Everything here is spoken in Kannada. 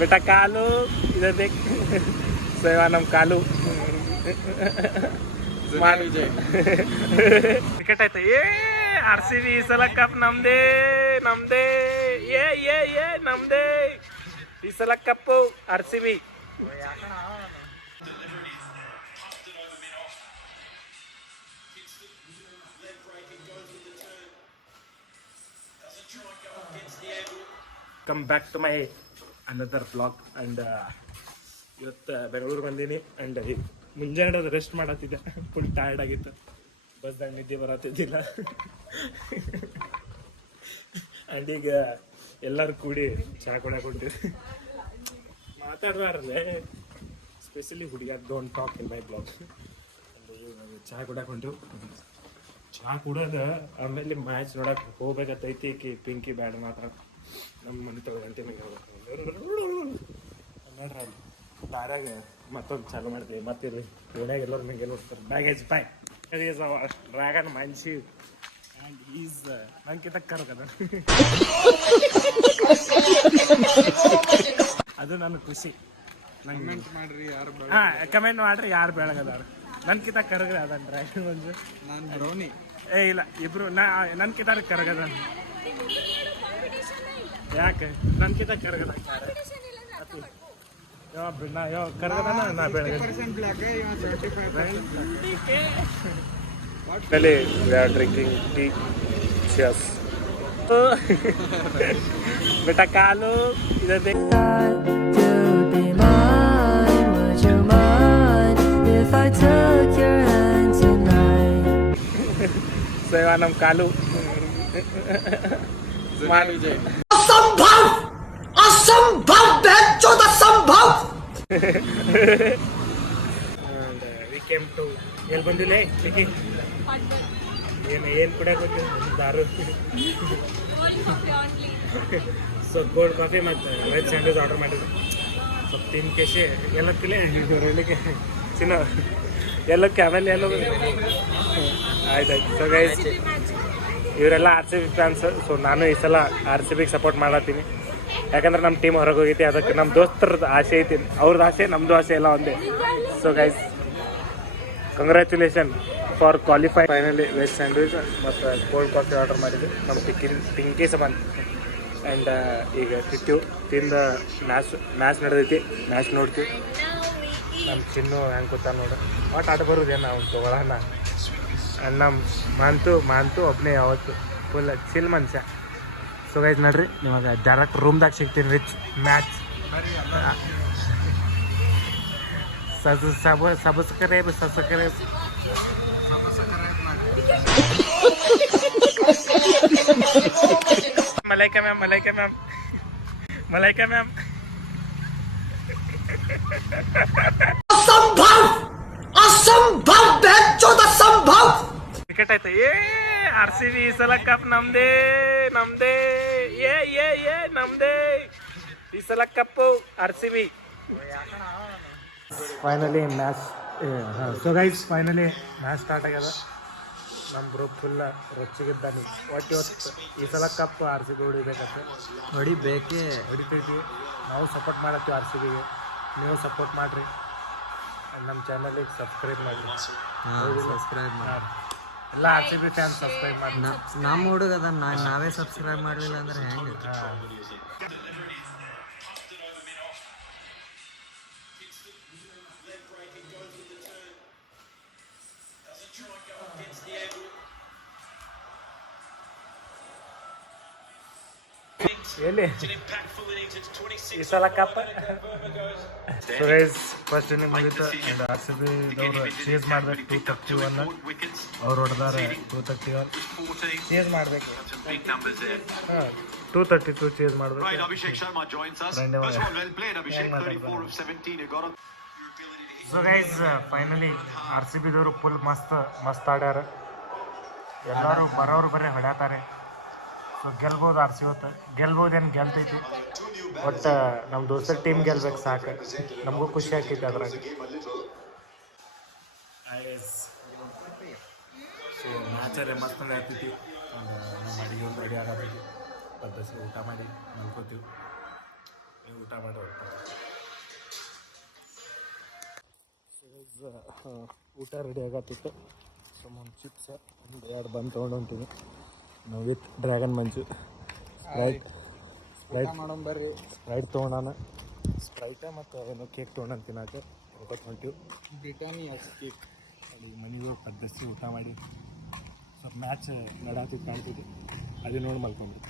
बेटा कालू इधर देख सेवानम कालू ಕ್ರಿಕೆಟ್ ಆಯ್ತು ಆರ್ ಸಿ ಬಿ ಈ ಸಲ ಕಪ್ ನಮ್ದೇ ನಮ್ದೇ ನಮ್ದೇ ಈ ಸಲ cup R C B. Come back to my another blog and ಇವತ್ತು ಬೆಂಗಳೂರು ಬಂದೀನಿ ಆ್ಯಂಡ್ ಮುಂಜಾನೆ ರೆಸ್ಟ್ ಮಾಡತ್ತಿದ್ದೆ. ಫುಲ್ ಟಯರ್ಡ್ ಆಗಿತ್ತು, ಬಸ್ದಾಗ ನಿದ್ದೆ ಬರತ್ತಿದ್ದಿಲ್ಲ. ಆ್ಯಂಡ್ ಈಗ ಎಲ್ಲರೂ ಕೂಡಿ ಚಹಾ ಕುಡಿಯಕ್ಕೆ ಹೊಂಟಿವಿ. ಮಾತಾಡ್ಬಾರ್ದೆ ಸ್ಪೆಷಲಿ ಹುಡುಗಿಯರ್ don't talk in my blog. ಚಹಾ ಕುಡಿಯಕ್ಕೆ ಹೊಂಟಿವಿ. ಚಹಾ ಕುಡಿಯೋದು ಆಮೇಲೆ ಮ್ಯಾಚ್ ನೋಡಕ್ಕೆ ಹೋಗ್ಬೇಕತ್ತೈತಿ. ಪಿಂಕಿ ಬ್ಯಾಡ ಮಾತಾಡ ನಮ್ಮ ಮನೆ ಗಂಟೆ ಮೇಲೆ ನೋಡ್ರಿ ಅಲ್ಲಿ ದಾರ್ಯಾಗ ಮತ್ತೊಂದು ಚಾಲು ಮಾಡ್ತೀವಿ. ಮತ್ತಿರ್ರಿ ಓಣ್ಯಾಗ ಎಲ್ಲರೂ ನಂಗೆ ನೋಡ್ತಾರೆ ಬ್ಯಾಗೇಜ್ ಬಾಯ್ ಡ್ರ್ಯಾಗನ್ ಮನ್ಸಿ ಆ್ಯಂಡ್ ಈಸ್ ನಂಗಿಂತ ಕರ್ಗದ. ಅದು ನನ್ನ ಖುಷಿ. ಕಮೆಂಟ್ ಮಾಡ್ರಿ ಯಾರು ಬೆಳಗದಾರ. ನನ್ಕಿಂತ ಕರಗದ ಅದನ್ ಡ್ರ್ಯಾಗನ್ ಮಂಜು. ನಾನು ಬ್ರೌನಿ ಇಲ್ಲ ಇಬ್ರು ನನ್ಕಿಂತ ಕರಗದ. ಯಾಕೆ ನನ್ಕಿಂತ ಕರಗದ ಕರಗದಾನ ನಾ ಬೆಳಗ್ಗೆ we are drinking tea. Cheers. बेटा कालू इधर देख सेवानम कालू असंभव असंभव. We came to ಎಲ್ಲಿ ಬಂದಿಲ್ಲ ಏನು ಕುಡಿಯಕ್ಕೆ ಬಂದಿಲ್ಲ ದಾರು. ಸೊ ಕೋಲ್ಡ್ ಕಾಫಿ ಮತ್ತು ವೆಜ್ ಸ್ಯಾಂಡ್ವಿಚ್ ಆರ್ಡರ್ ಮಾಡಿದ್ವಿ. ಸ್ವಲ್ಪ ತಿನ್ ಕೇಸಿ ಎಲ್ಲಕ್ಕಿಲ್ಲ ರೈಲಿಗೆ ಚಿನ್ನ ಎಲ್ಲಕ್ಕೆ ಆಮೇಲೆ ಎಲ್ಲ ಆಯ್ತಾಯ್ತು. ಸೊ ಗೈಸ್ ಇವರೆಲ್ಲ R C B fans. So ನಾನು ಈ ಸಲ ಆರ್ ಸಿ ಬಿಗೆ ಸಪೋರ್ಟ್ ಮಾಡತ್ತೀನಿ. ಯಾಕಂದ್ರೆ ನಮ್ಮ ಟೀಮ್ ಹೊರಗೆ ಹೋಗೈತಿ. ಅದಕ್ಕೆ ನಮ್ಮ ದೋಸ್ತರದ್ದು ಆಸೆ ಐತಿ, ಅವ್ರದ್ದು ಆಸೆ ನಮ್ಮದು ಆಸೆ ಎಲ್ಲ ಒಂದೇ. So guys congratulation for qualify. Finally veg sandwich ಮತ್ತು ಕೋಲ್ಡ್ ಕಾಫಿ ಆರ್ಡರ್ ಮಾಡಿದ್ವಿ ನಮ್ಮ ಪಿಂಕಿ ಸಂಬಂಧ. ಆ್ಯಂಡ್ ಈಗ ತಿಂತೀವಿ. ತಿಂದ ಮ್ಯಾಚ್ ನಡೆದೈತಿ. ಮ್ಯಾಚ್ ನೋಡ್ತೀವಿ. ನಮ್ಮ ಚಿನ್ನು ಹೆಂಗೆ ಕೂತ ನೋಡು. ಒಟ್ಟು ಆಟ ಬರೋದೇನು ಅವ್ನು ತೊಗೊಳೋಣ. ನಮ್ಮ ಮಾಂತು ಒಬ್ಬನೇ ಯಾವತ್ತು ಫುಲ್ ಚಿಲ್ ಮನುಷ್ಯ. ಸೊ ಗೈಸ್ ನೋಡ್ರಿ ನಿಮಗೆ ಡೈರೆಕ್ಟ್ ರೂಮ್ದಾಗ ಸಿಗ್ತೀನಿ which match. Subscribe Malaika ma'am cricket ಆಯ್ತು ಆರ್ ಸಿ ಬಿ ಈ ಸಲ ಕಪ್ ನಮ್ದೇ ನಮ್ದೇ ಈ ಸಲ cup R C B. Finally match so guys finally match start ಆಗ್ಯದ. ನಮ್ಮ ಗ್ರೂಪ್ ಫುಲ್ ರೊಚ್ಚಿಗಿದ್ದಾನೆ. ಒಟ್ಟು ಈ ಸಲ ಕಪ್ ಆರ್ ಸಿ ಬಿ ಹೊಡಿತೈತಿ. ನಾವು ಸಪೋರ್ಟ್ ಮಾಡತ್ತೀವಿ ಆರ್ ಸಿ ಬಿಗೆ. ನೀವು ಸಪೋರ್ಟ್ ಮಾಡಿರಿ. ನಮ್ಮ ಚಾನಲಿಗೆ ಸಬ್ಸ್ಕ್ರೈಬ್ ಮಾಡಿರಿ. ಎಲ್ಲ R C B fans subscribe ಮಾಡಿ. ನಮ್ಮ ಹುಡುಗ ಅದ ನಾವೇ ಸಬ್ಸ್ಕ್ರೈಬ್ ಮಾಡಲಿಲ್ಲ ಅಂದ್ರೆ ಹೆಂಗೆ? ಎಲ್ಲಿ ಈ ಸಲ cup. So guys first inning ಮುಗಿತು. ಆರ್ ಸಿ ಬಿ ಚೇಸ್ ಮಾಡ್ಬೇಕು 231. ಅವ್ರು ಹೊಡೆದಾರೆ 231. ಚೇಸ್ ಮಾಡ್ಬೇಕು 232 ಚೇಸ್ ಮಾಡ್ಬೇಕು. So guys finally R C ಬಿದವರು ಫುಲ್ ಮಸ್ತ್ ಆಡ್ಯಾರ. ಎಲ್ಲರೂ ಬರೋರು ಬರೀ ಹೊಡ್ಯಾತಾರೆ. ಸೊ ಗೆಲ್ಬೋದು ಆರ್ ಸಿ ಹೊತ್ತು ಗೆಲ್ಬೋದೇನು ಗೆಲ್ತೈತಿ. ಒಟ್ಟು ನಮ್ಮ ದೋಸ್ತರ ಟೀಮ್ ಗೆಲ್ಬೇಕು ಸಾಕು. ನಮಗೂ ಖುಷಿ ಆಗ್ತೈತಿ ಅದ್ರಾಗ. ಸೊ ಮ್ಯಾಚರೇ ಮಸ್ತ್ ಆಗ್ತೈತಿ. ನಮ್ಮ ಅಡಿಗೆ ಒಂದು ರೆಡಿ ಆಗತೈತಿ. ಪದ್ಧತಿ ಊಟ ಮಾಡಿ ಮಲ್ಕೋತೀವಿ. ಮಾಡಿ ಹೋಗ್ತಾರೆ. ಊಟ ರೆಡಿ ಆಗತ್ತಿತ್ತು. ಒಂದು ಚಿಪ್ಸ್ ಒಂದು 2 ಬಂದು ತೊಗೊಂಡು ಹೊಂಟೀನಿ. ನಾವು ವಿತ್ ಡ್ರ್ಯಾಗನ್ ಮಂಚು ಸ್ಪ್ರೈಟ್ ಬರ್ರಿ. ಸ್ಪ್ರೈಟ್ ತೊಗೊಂಡಾನ. ಸ್ಪ್ರೈಟ ಮತ್ತು ಏನೋ ಕೇಕ್ ತೊಗೊಂಡು ತಿನ್ನಕ್ಕೆ ಹೋಗೋದು ಹೊಂಟೀವಿ. Britannia cake. ಅಲ್ಲಿ ಮನೆಗೆ ಹೋಗಿ ಪದ್ಧತಿ ಊಟ ಮಾಡಿ ಸ್ವಲ್ಪ ಮ್ಯಾಚ್ ನಡಾತಿದ್ದು ಕಾಣ್ತಿದ್ವಿ. ಅದು ನೋಡಿ ಮಲ್ಕೊಂಡ್ರಿ.